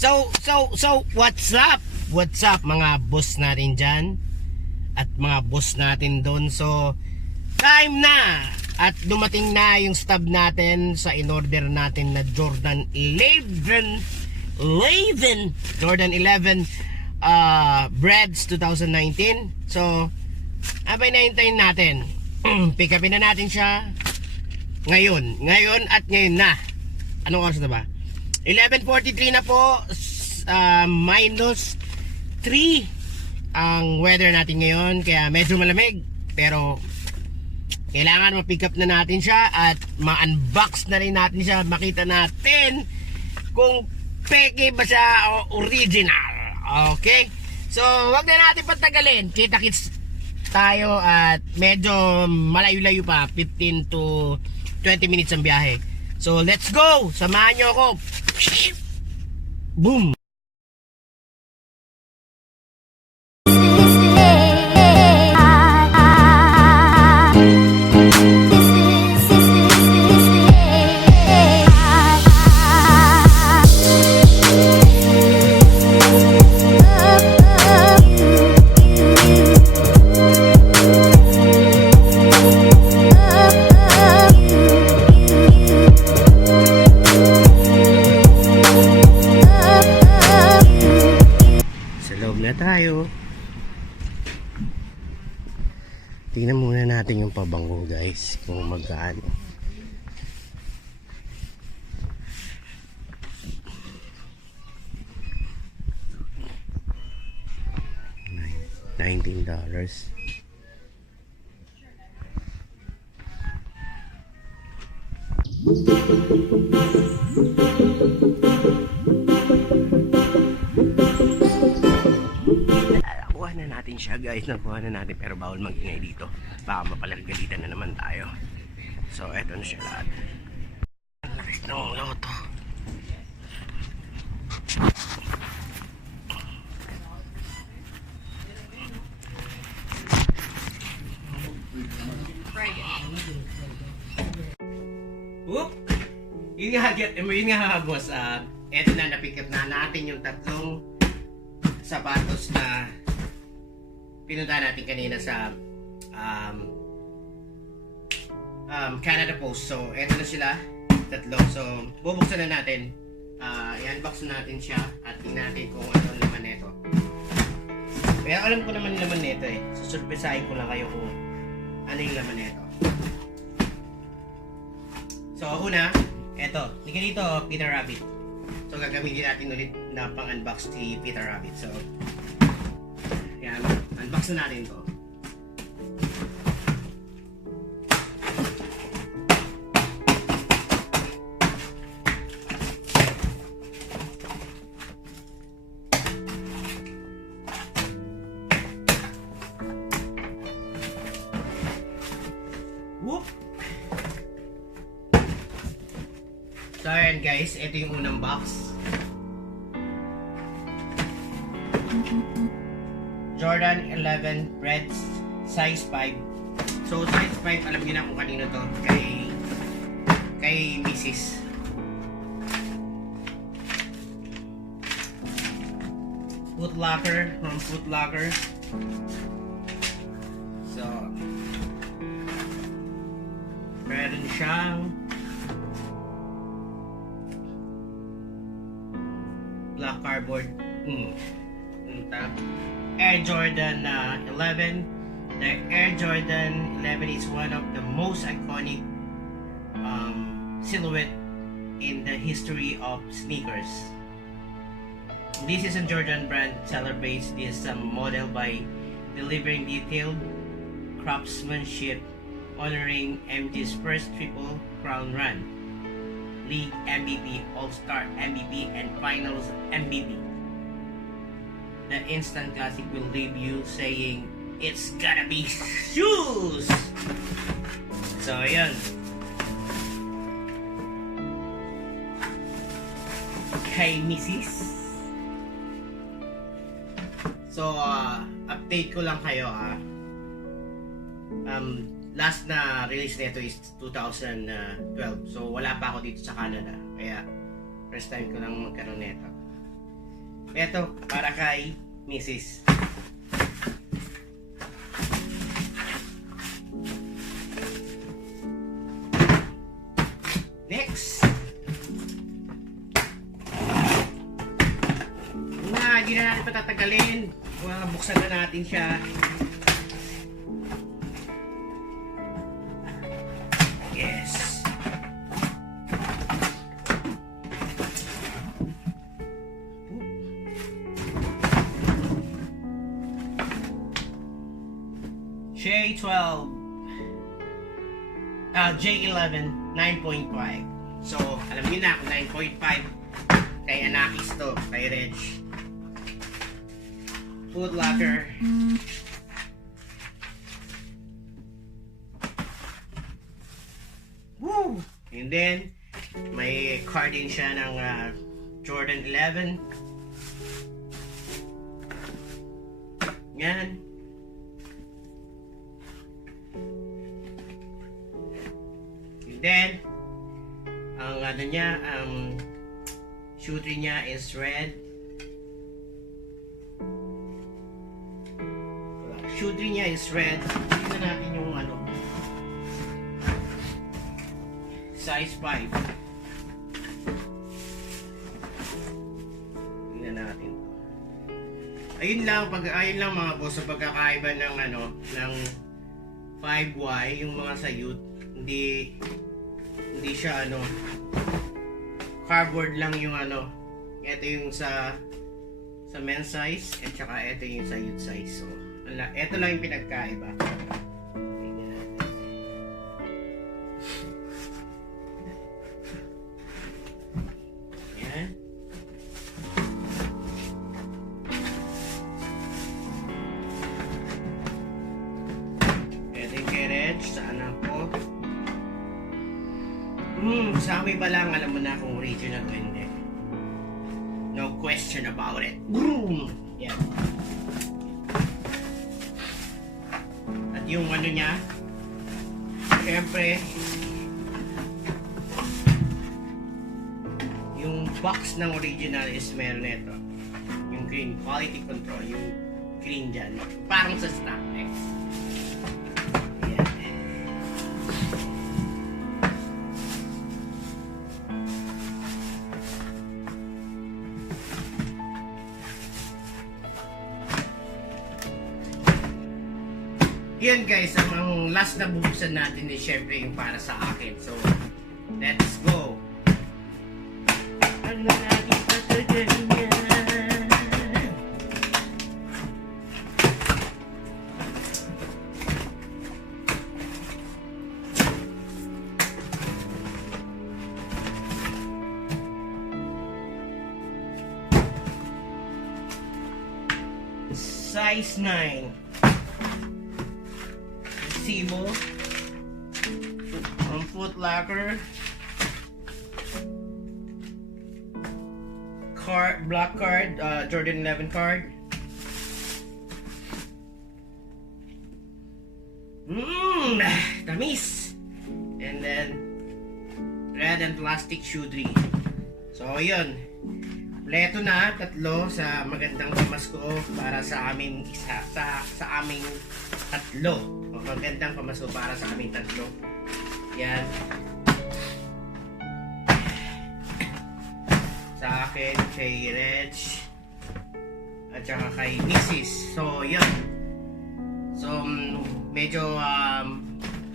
What's up? What's up mga boss natin dyan? At mga boss natin doon. So, time na! At dumating na yung stub natin sa in-order natin na Jordan 11 BREDs 2019. So, abay na hintayin natin. Pick upin na natin siya ngayon at ngayon na. Anong oras na ba? 11:43 na po. Minus 3 ang weather natin ngayon, kaya medyo malamig, pero kailangan ma-pick up na natin siya at ma-unbox na rin natin siya, makita natin kung peke ba siya o original. Okay, so wag na natin patagalin, kita-kits tayo at medyo malayo-layo pa, 15 to 20 minutes ang biyahe. So let's go, samahan nyo ako. Boom. Tayo. Tingnan muna natin yung pabango, guys, kung magkano. $19. Siya, guys, nakuha na natin, pero bawal mag-ingay dito, baka mapalagalitan na naman tayo. So eto na siya lahat. Ang laki ng loto. Whoop! Yun nga boss, eto na, napick up na natin yung tatlong sapatos na pinunta natin kanina sa Canada Post. So, eto na sila, tatlo. So, bubuksan na natin. I-unbox natin siya at tingnan natin kung ano ang laman nito. Pero alam ko naman yung laman nito eh. Susurpresahin ko lang kayo kung ano yung laman nito. So, una, eto. Tingnan dito, Peter Rabbit. So, gagamitin natin ulit na pang-unbox si Peter Rabbit. So, yan. Unbox na natin to. Whoop! So ayan guys, ito yung unang box. Jordan 11 BREDs size 5. So size 5, alam niyo na kung kanino to, kay Mrs. Foot Locker, from Foot Locker. So meron siyang black cardboard. Air Jordan 11. The Air Jordan 11 is one of the most iconic silhouette in the history of sneakers. This is a Jordan brand celebrates this model by delivering detailed craftsmanship, honoring MG's first Triple Crown run, League MVP, All-Star MVP, and Finals MVP. The instant classic will leave you saying, it's gotta be shoes! So, ayan. Kay Mrs. So, update ko lang kayo, last na release nito is 2012. So, wala pa ako dito sa Canada. Kaya, first time ko lang magkaroon nito. Ito, para kay Mrs. Next. Hindi na natin patatagalin. Buksan na natin siya. Yes. J12 J11 9.5. So, alam niyo na kung 9.5 kay Anakis to, kay Reg. Foot locker. Woo! And then, may card din siya ng Jordan 11. Yan. And then, ang ano niya, shooter niya is red. Shooter niya is red. Tingnan natin yung ano, size 5. Tingnan natin. Ayun lang mga boss, sa pagkakaiba ng ano, ng 5Y, yung mga sa youth, hindi siya ano, cardboard lang yung ano. Ito yung sa men's size, at saka ito yung sa youth size. So, ito lang yung pinagkaiba. Yan. Ito yung kay sa anak ko. Sa amin pa lang, alam mo na kung original o hindi. No question about it. Boom! Yan. At yung ano niya, syempre, yung box ng original is meron nito. Yung green, quality control, yung green dyan. Parang sa stock eh. Yun guys, ang last na bubuksan natin is syempre yung para sa akin. So, let's go! Ano natin patagalin yan? Size 9. Simo, Foot Locker, card, black card, Jordan 11 card. Tamis. And then red and plastic shoe 3. So yun, pleto na tatlo sa magandang pamasko para sa aming isa, sa aming tatlo. Magandang pamasko para sa aming tatlo. Yan. Sa akin, kay Reg, at saka kay Mrs. So, yun. So, medyo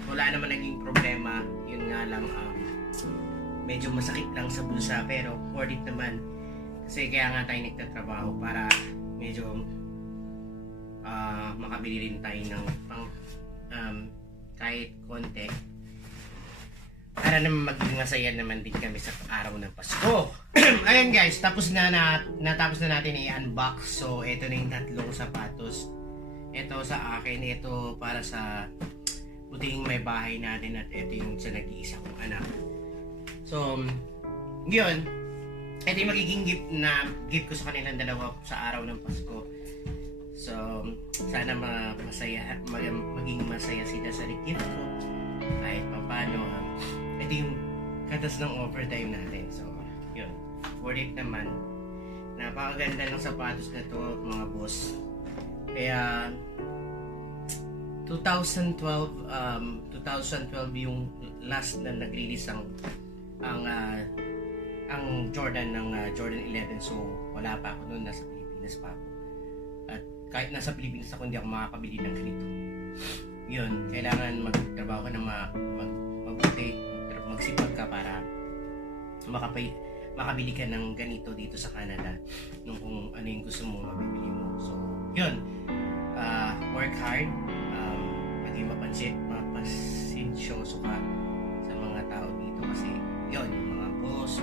wala naman naging problema. Yun nga lang, medyo masakit lang sa bulsa. Pero, worth it naman. Kasi kaya nga tayo nagtatrabaho para medyo makabili rin tayo ng kahit konti para naman maging masaya naman din kami sa araw ng Pasko. Ayun guys, natapos na natin i-unbox. So ito na yung tatlong sapatos. Ito sa akin, ito para sa buting may bahay natin, at ito yung sa nag-iisa kong anak. So yun, ito yung magiging gift ko sa kanilang dalawa sa araw ng Pasko. So, sana maging masaya sila sa gift ko. Kahit pa paano, ito yung katas ng overtime natin. So, yun. Worth it naman. napakaganda ng sapatos na to mga boss. Kaya 2012 yung last na nag-release ang Jordan ng Jordan 11. So wala pa ako noon, nasa Pilipinas pa ako. At kahit nasa Pilipinas ako, hindi ako makakabili ng ganito. Yun, kailangan magtrabaho ka na mabuti, magsipag ka para makabili ka ng ganito dito sa Canada nung kung ano yung gusto mo, mabibili mo. So yun, work hard, maging mapasensyoso ka sa mga tao dito kasi yun, yung mga boss,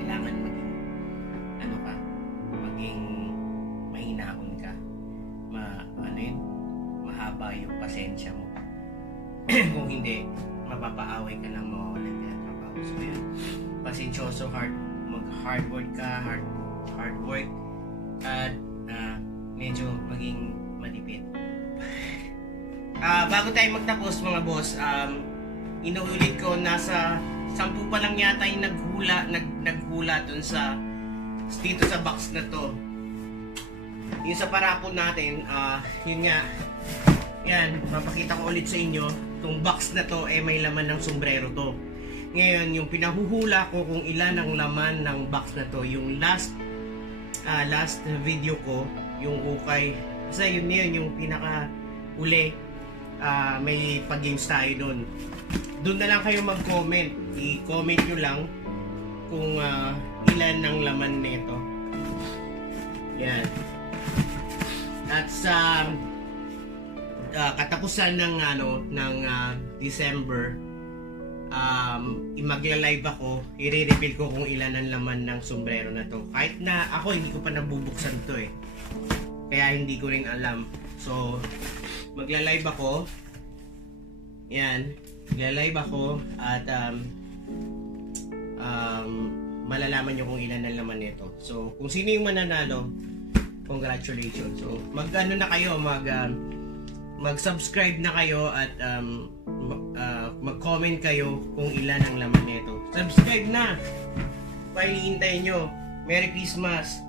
kailangan maging mahinahon ka, mahaba yung pasensya mo. Kung hindi, mapapaaway ka ng mawawalan ka ng trabaho. So yun, pasensyoso, hard work ka, hard work, at medyo maging madipid. Bago tayo magtapos mga boss, inuulit ko, nasa 10 pa lang yata yung naghula dun dito sa box na to. Yung sa parapon natin, yun nga, yan, papakita ko ulit sa inyo, itong box na to may laman ng sombrero to. Ngayon, yung pinahuhula ko kung ilan ang laman ng box na to, yung last video ko, yung ukay, kasi yun yung pinaka uli, may pag-games tayo doon. Doon na lang kayo mag-comment, i-comment nyo lang kung ilan ang laman nito. Yan. At sa katapusan ng December, magla-live ako, i-reveal ko kung ilan ang laman ng sombrero na to. Kahit na ako hindi ko pa nabubuksan to kaya hindi ko rin alam. So magla-live ako. Yan, magla-live ako at malalaman nyo kung ilan ang laman nito. So kung sino yung mananalo, congratulations. So mag-ano na kayo, mag-subscribe na kayo at mag-comment kayo kung ilan ang laman nito. Subscribe na! Pahihintayin nyo. Merry Christmas!